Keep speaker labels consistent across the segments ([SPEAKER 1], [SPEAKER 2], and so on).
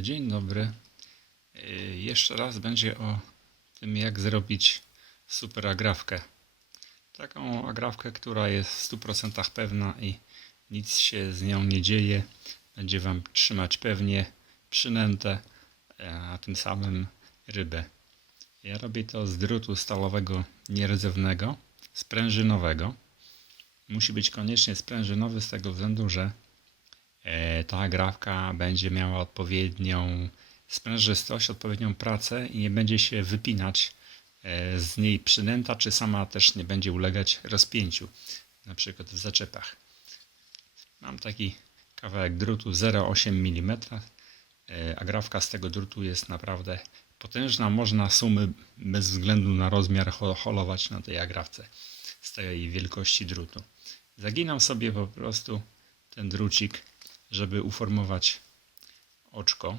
[SPEAKER 1] Dzień dobry. E, Jeszcze raz będzie o tym, jak zrobić super agrafkę. Taką agrafkę, która jest w 100% pewna i nic się z nią nie dzieje. Będzie Wam trzymać pewnie przynętę, e, a tym samym rybę. Ja robię to z drutu stalowego nierdzewnego, sprężynowego. Musi być koniecznie sprężynowy z tego względu, że ta agrafka będzie miała odpowiednią sprężystość, odpowiednią pracę i nie będzie się wypinać e, z niej przynęta, czy sama też nie będzie ulegać rozpięciu, na przykład w zaczepach. Mam taki kawałek drutu 0,8 mm. E, Agrafka z tego drutu jest naprawdę potężna. Można sumy bez względu na rozmiar hol- holować na tej agrafce z tej wielkości drutu. Zaginam sobie po prostu ten drucik, żeby uformować oczko.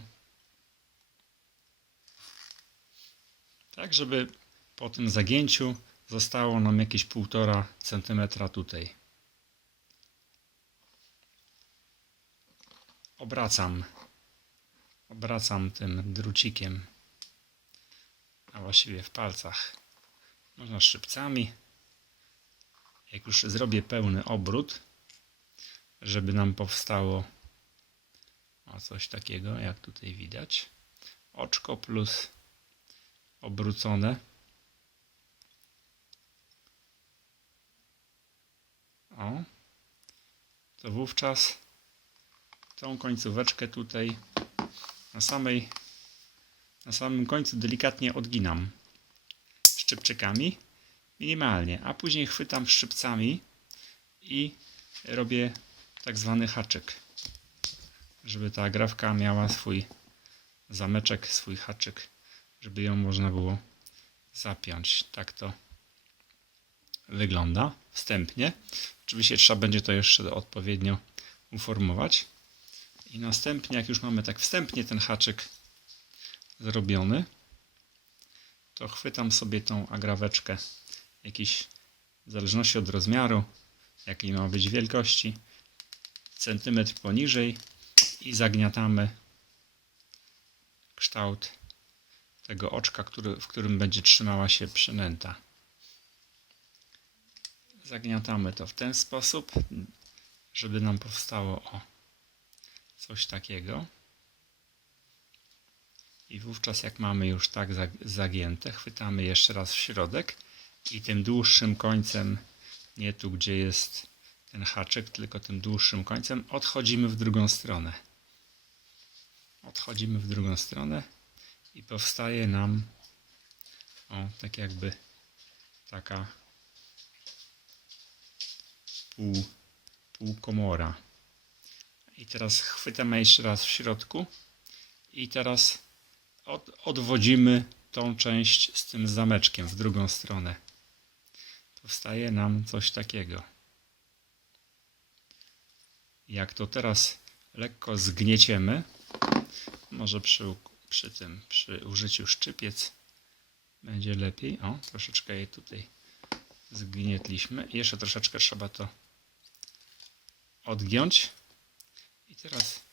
[SPEAKER 1] Tak, żeby po tym zagięciu zostało nam jakieś 1,5 cm tutaj. Obracam, obracam tym drucikiem, a właściwie w palcach. Można szybcami. Jak już zrobię pełny obrót, żeby nam powstało o coś takiego, jak tutaj widać. Oczko plus obrócone. O. To wówczas tą końcóweczkę tutaj na samej na samym końcu delikatnie odginam szczypczykami minimalnie, a później chwytam szczypcami i robię tak zwany haczyk, żeby ta agrafka miała swój zameczek, swój haczyk, żeby ją można było zapiąć. Tak to wygląda wstępnie. Oczywiście trzeba będzie to jeszcze odpowiednio uformować. I następnie, jak już mamy tak wstępnie ten haczyk zrobiony, to chwytam sobie tą agraweczkę jakiś, w zależności od rozmiaru, jakiej ma być wielkości, centymetr poniżej i zagniatamy kształt tego oczka, który, w którym będzie trzymała się przynęta. Zagniatamy to w ten sposób, żeby nam powstało o coś takiego. I wówczas jak mamy już tak zagięte, chwytamy jeszcze raz w środek i tym dłuższym końcem, nie tu gdzie jest ten haczyk, tylko tym dłuższym końcem odchodzimy w drugą stronę. Odchodzimy w drugą stronę i powstaje nam o, tak jakby taka pół, półkomora. I teraz chwytamy jeszcze raz w środku i teraz od, odwodzimy tą część z tym zameczkiem w drugą stronę. Powstaje nam coś takiego. Jak to teraz lekko zgnieciemy, może przy, przy tym, przy użyciu szczypiec będzie lepiej. O, troszeczkę je tutaj zgnietliśmy. Jeszcze troszeczkę trzeba to odgiąć. I teraz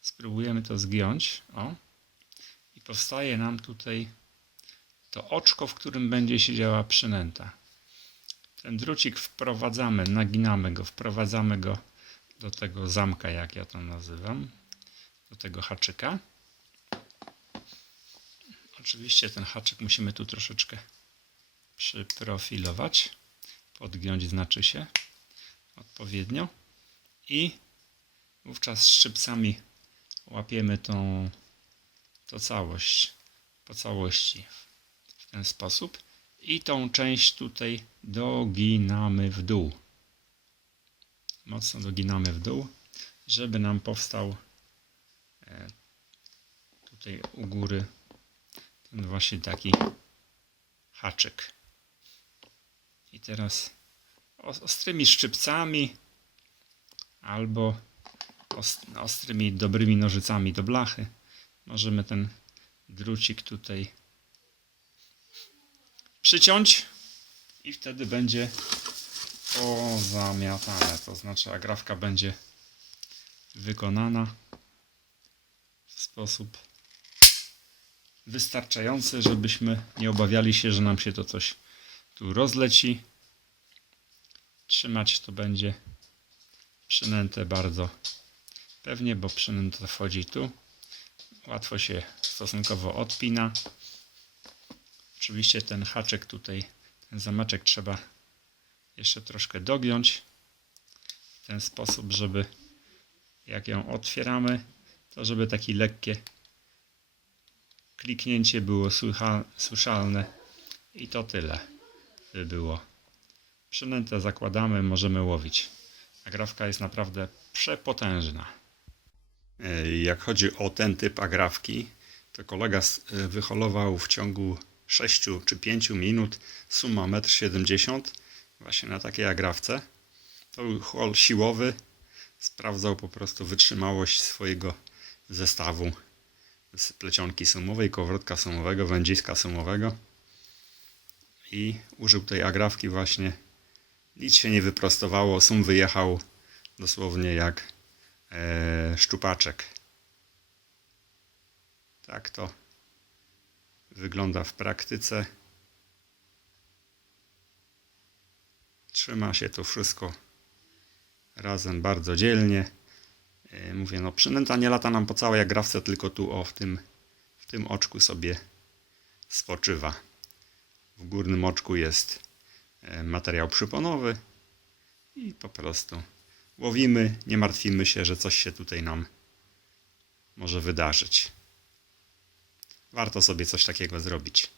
[SPEAKER 1] spróbujemy to zgiąć. O. I powstaje nam tutaj to oczko, w którym będzie siedziała przynęta. Ten drucik wprowadzamy, naginamy go, wprowadzamy go do tego zamka, jak ja to nazywam, do tego haczyka. Oczywiście ten haczyk musimy tu troszeczkę przyprofilować, podgiąć znaczy się odpowiednio i wówczas szczypcami łapiemy tą to całość po całości w ten sposób i tą część tutaj doginamy w dół. Mocno doginamy w dół, żeby nam powstał e, tutaj u góry właśnie taki haczyk. I teraz ostrymi szczypcami albo ostrymi, dobrymi nożycami do blachy możemy ten drucik tutaj przyciąć i wtedy będzie pozamiatane. To znaczy agrafka będzie wykonana w sposób wystarczający, żebyśmy nie obawiali się, że nam się to coś tu rozleci. Trzymać to będzie przynęte bardzo pewnie, bo przynęta wchodzi tu. Łatwo się stosunkowo odpina. Oczywiście ten haczek tutaj, ten zamaczek trzeba jeszcze troszkę dogiąć w ten sposób, żeby jak ją otwieramy, to żeby takie lekkie kliknięcie było słyszalne i to tyle by było. Przynętę zakładamy, możemy łowić. Agrafka jest naprawdę przepotężna. Jak chodzi o ten typ agrafki, to kolega wyholował w ciągu 6 czy 5 minut suma 1,70 m właśnie na takiej agrafce. To był hol siłowy, sprawdzał po prostu wytrzymałość swojego zestawu plecionki sumowej, kołowrotka sumowego, wędziska sumowego i użył tej agrafki właśnie. Nic się nie wyprostowało, sum wyjechał dosłownie jak e, szczupaczek. Tak to wygląda w praktyce. Trzyma się to wszystko razem bardzo dzielnie. E, Mówię, no przynęta nie lata nam po całej agrafce, tylko tu o w tym, w tym oczku sobie spoczywa. W górnym oczku jest e, materiał przyponowy i po prostu łowimy, nie martwimy się, że coś się tutaj nam może wydarzyć. Warto sobie coś takiego zrobić.